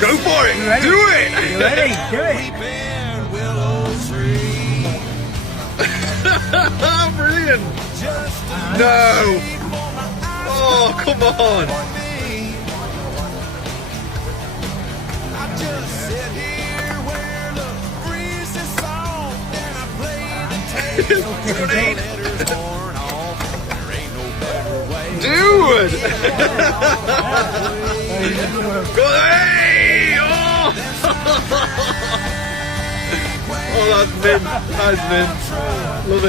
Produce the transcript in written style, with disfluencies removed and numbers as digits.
Go for it! You ready? Do it! You ready? Do it. Brilliant! No! Oh, come on! Dude! Go hey! Oh! Oh, that's mint. That's mint. Love it.